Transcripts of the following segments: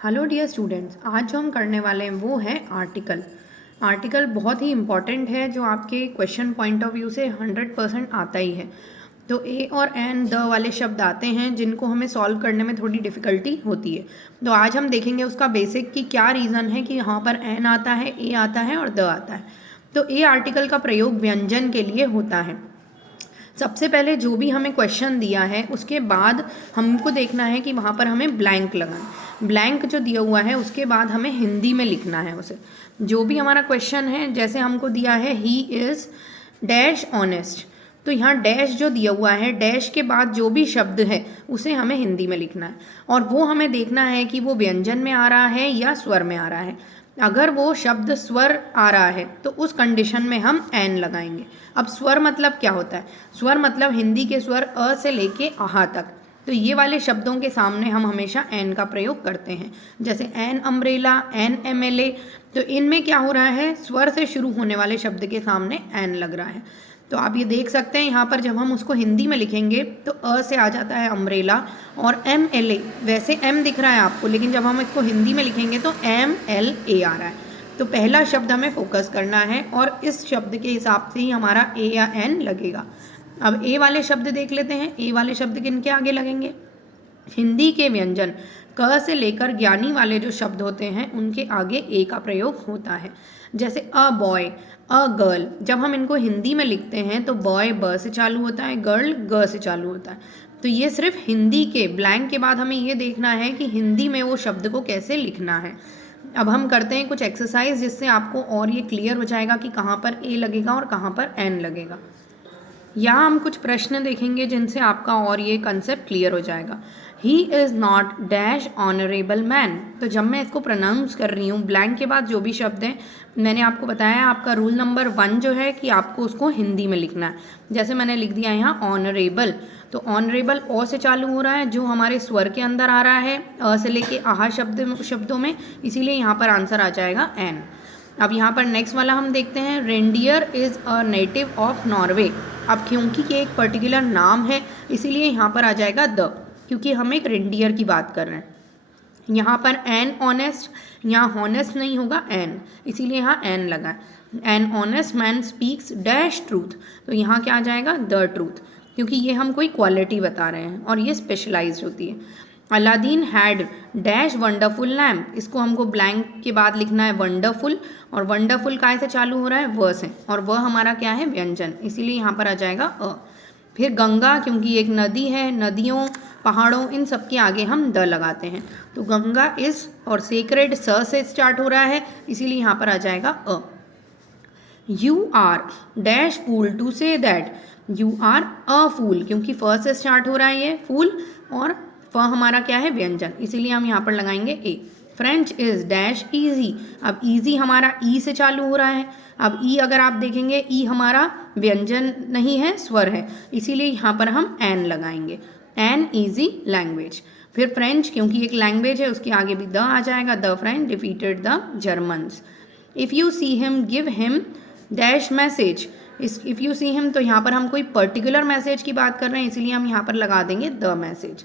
Hello dear students, आज जो हम करने वाले हैं वो है आर्टिकल। आर्टिकल बहुत ही इम्पॉर्टेंट है जो आपके क्वेश्चन पॉइंट ऑफ व्यू से 100% आता ही है। तो ए और एन द वाले शब्द आते हैं जिनको हमें सॉल्व करने में थोड़ी डिफ़िकल्टी होती है। तो आज हम देखेंगे उसका बेसिक कि क्या रीज़न है कि यहाँ पर एन आता है, ए आता है और द आता है। तो ए आर्टिकल का प्रयोग व्यंजन के लिए होता है। सबसे पहले जो भी हमें क्वेश्चन दिया है उसके बाद हमको देखना है कि वहाँ पर हमें ब्लैंक लगाना। ब्लैंक जो दिया हुआ है उसके बाद हमें हिंदी में लिखना है उसे। जो भी हमारा क्वेश्चन है, जैसे हमको दिया है ही इज़ डैश ऑनेस्ट, तो यहाँ डैश जो दिया हुआ है, डैश के बाद जो भी शब्द है उसे हमें हिंदी में लिखना है और वो हमें देखना है कि वो व्यंजन में आ रहा है या स्वर में आ रहा है। अगर वो शब्द स्वर आ रहा है तो उस कंडीशन में हम एन लगाएंगे। अब स्वर मतलब क्या होता है? स्वर मतलब हिंदी के स्वर अ से लेके आहा तक। तो ये वाले शब्दों के सामने हम हमेशा एन का प्रयोग करते हैं, जैसे एन अम्ब्रेला, एन एमएलए। तो इनमें क्या हो रहा है, स्वर से शुरू होने वाले शब्द के सामने एन लग रहा है। तो आप ये देख सकते हैं यहाँ पर जब हम उसको हिंदी में लिखेंगे तो अ से आ जाता है अम्ब्रेला और एम एल ए। वैसे एम दिख रहा है आपको, लेकिन जब हम इसको हिंदी में लिखेंगे तो एम एल ए आ रहा है। तो पहला शब्द हमें फोकस करना है और इस शब्द के हिसाब से ही हमारा ए या एन लगेगा। अब ए वाले शब्द देख लेते हैं। ए वाले शब्द किन के आगे लगेंगे? हिंदी के व्यंजन क से लेकर ज्ञानी वाले जो शब्द होते हैं उनके आगे ए का प्रयोग होता है। जैसे अ बॉय, अ गर्ल, जब हम इनको हिंदी में लिखते हैं तो बॉय ब से चालू होता है, गर्ल ग से चालू होता है। तो ये सिर्फ हिंदी के ब्लैंक के बाद हमें ये देखना है कि हिंदी में वो शब्द को कैसे लिखना है। अब हम करते हैं कुछ एक्सरसाइज जिससे आपको और ये क्लियर हो जाएगा कि कहाँ पर ए लगेगा और कहाँ पर एन लगेगा। यहाँ हम कुछ प्रश्न देखेंगे जिनसे आपका और ये कंसेप्ट क्लियर हो जाएगा। He is not dash honourable man. तो जब मैं इसको प्रोनाउंस कर रही हूँ, ब्लैंक के बाद जो भी शब्द हैं, मैंने आपको बताया आपका रूल नंबर 1 जो है कि आपको उसको हिंदी में लिखना है। जैसे मैंने लिख दिया यहाँ ऑनरेबल, तो ऑनरेबल ओ से चालू हो रहा है जो हमारे स्वर के अंदर आ रहा है, अ से लेके आहा शब्दों में, इसीलिए यहाँ पर आंसर आ जाएगा एन। अब यहाँ पर नेक्स्ट वाला हम देखते हैं, reindeer is a native of Norway. अब क्योंकि ये एक पर्टिकुलर नाम है इसीलिए यहाँ पर आ जाएगा द, क्योंकि हम एक रेंडियर की बात कर रहे हैं। यहाँ पर एन ऑनेस्ट, यहाँ हॉनेस्ट नहीं होगा एन, इसीलिए यहाँ एन लगा। An honest man speaks dash truth, तो यहाँ क्या आ जाएगा? द ट्रूथ, क्योंकि ये हम कोई क्वालिटी बता रहे हैं और ये स्पेशलाइज्ड होती है। Aladdin had dash wonderful lamp, इसको हमको ब्लैंक के बाद लिखना है वंडरफुल, और वंडरफुल काय से चालू हो रहा है? व से, और वह हमारा क्या है? व्यंजन, इसीलिए यहाँ पर आ जाएगा अ। फिर गंगा, क्योंकि एक नदी है, नदियों पहाड़ों इन सब के आगे हम द लगाते हैं, तो गंगा इज और सेक्रेड स से स्टार्ट हो रहा है, इसीलिए यहाँ पर आ जाएगा अ। You are dash fool to say that, you are a fool, क्योंकि फ से स्टार्ट हो रहा है ये फूल, और फ हमारा क्या है? व्यंजन, इसीलिए हम यहाँ पर लगाएंगे ए। फ्रेंच इज डैश ईजी, अब ईजी हमारा ई से चालू हो रहा है। अब ई अगर आप देखेंगे, ई हमारा व्यंजन नहीं है, स्वर है, इसीलिए यहाँ पर हम एन लगाएंगे, एन ईजी लैंग्वेज। फिर फ्रेंच, क्योंकि एक लैंग्वेज है उसके आगे भी द आ जाएगा, the French defeated the Germans. If you see him give him dash message, if you see him, तो यहाँ पर हम कोई पर्टिकुलर मैसेज की बात कर रहे हैं, इसीलिए हम यहाँ पर लगा देंगे द मैसेज।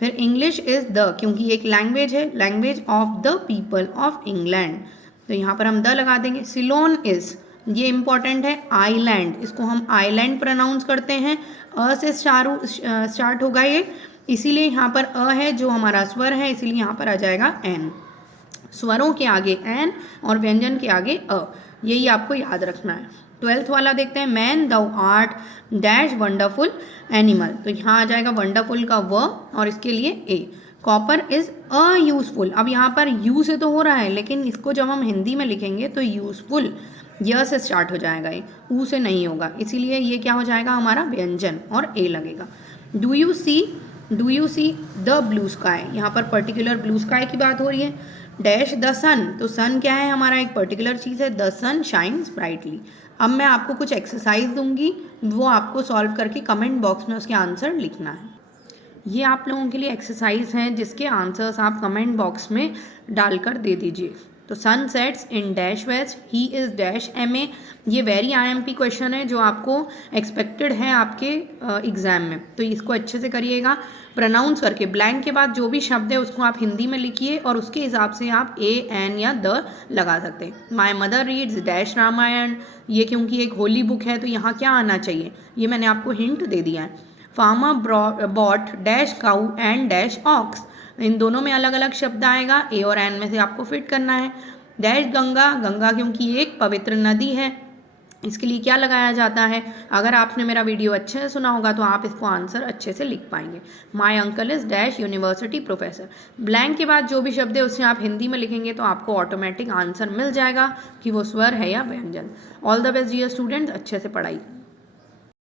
फिर इंग्लिश इज़ द, क्योंकि एक लैंग्वेज है, language of the people of England, तो यहाँ पर हम द लगा देंगे। सिलोन इज़, ये इंपॉर्टेंट है, आइलैंड, इसको हम आइलैंड प्रोनाउंस करते हैं, अ से स्टार्ट होगा ये, इसीलिए यहाँ पर अ है जो हमारा स्वर है, इसीलिए यहाँ पर आ जाएगा एन। स्वरों के आगे एन और व्यंजन के आगे अ, यही आपको याद रखना है। 12th वाला देखते हैं, man thou art dash wonderful animal, तो यहाँ आ जाएगा वंडरफुल का व और इसके लिए ए। कॉपर इज़ अ यूजफुल, अब यहाँ पर यू से तो हो रहा है, लेकिन इसको जब हम हिंदी में लिखेंगे तो यूजफुल य से स्टार्ट हो जाएगा, ये ऊ से नहीं होगा, इसीलिए ये क्या हो जाएगा? हमारा व्यंजन और ए लगेगा। Do you see the blue sky, यहाँ पर पर्टिकुलर ब्लू स्काई की बात हो रही है। डैश द सन, तो सन क्या है? हमारा एक पर्टिकुलर चीज़ है, द सन शाइन्स ब्राइटली। अब मैं आपको कुछ एक्सरसाइज दूंगी, वो आपको सॉल्व करके कमेंट बॉक्स में उसके आंसर लिखना है। ये आप लोगों के लिए एक्सरसाइज हैं जिसके आंसर्स आप कमेंट बॉक्स में डालकर दे दीजिए। तो तो sun sets in dash west, he is dash MA। ये वेरी IMP क्वेश्चन है जो आपको एक्सपेक्टेड है आपके एग्ज़ाम में, तो इसको अच्छे से करिएगा। प्रोनाउंस करके ब्लैंक के बाद जो भी शब्द है उसको आप हिंदी में लिखिए और उसके हिसाब से आप ए, एन या द लगा सकते हैं। My mother reads dash Ramayana, ये क्योंकि एक होली बुक है तो यहाँ क्या आना चाहिए, ये मैंने आपको हिंट दे दिया है। Farmer bought dash cow and dash ox, इन दोनों में अलग अलग शब्द आएगा, ए और एन में से आपको फिट करना है। डैश गंगा, गंगा क्योंकि एक पवित्र नदी है, इसके लिए क्या लगाया जाता है। अगर आपने मेरा वीडियो अच्छे से सुना होगा तो आप इसको आंसर अच्छे से लिख पाएंगे। My uncle is dash university professor, blank के बाद जो भी शब्द है उसे आप हिंदी में लिखेंगे तो आपको ऑटोमेटिक आंसर मिल जाएगा कि वो स्वर है या व्यंजन। All the best dear students, अच्छे से पढ़ाई।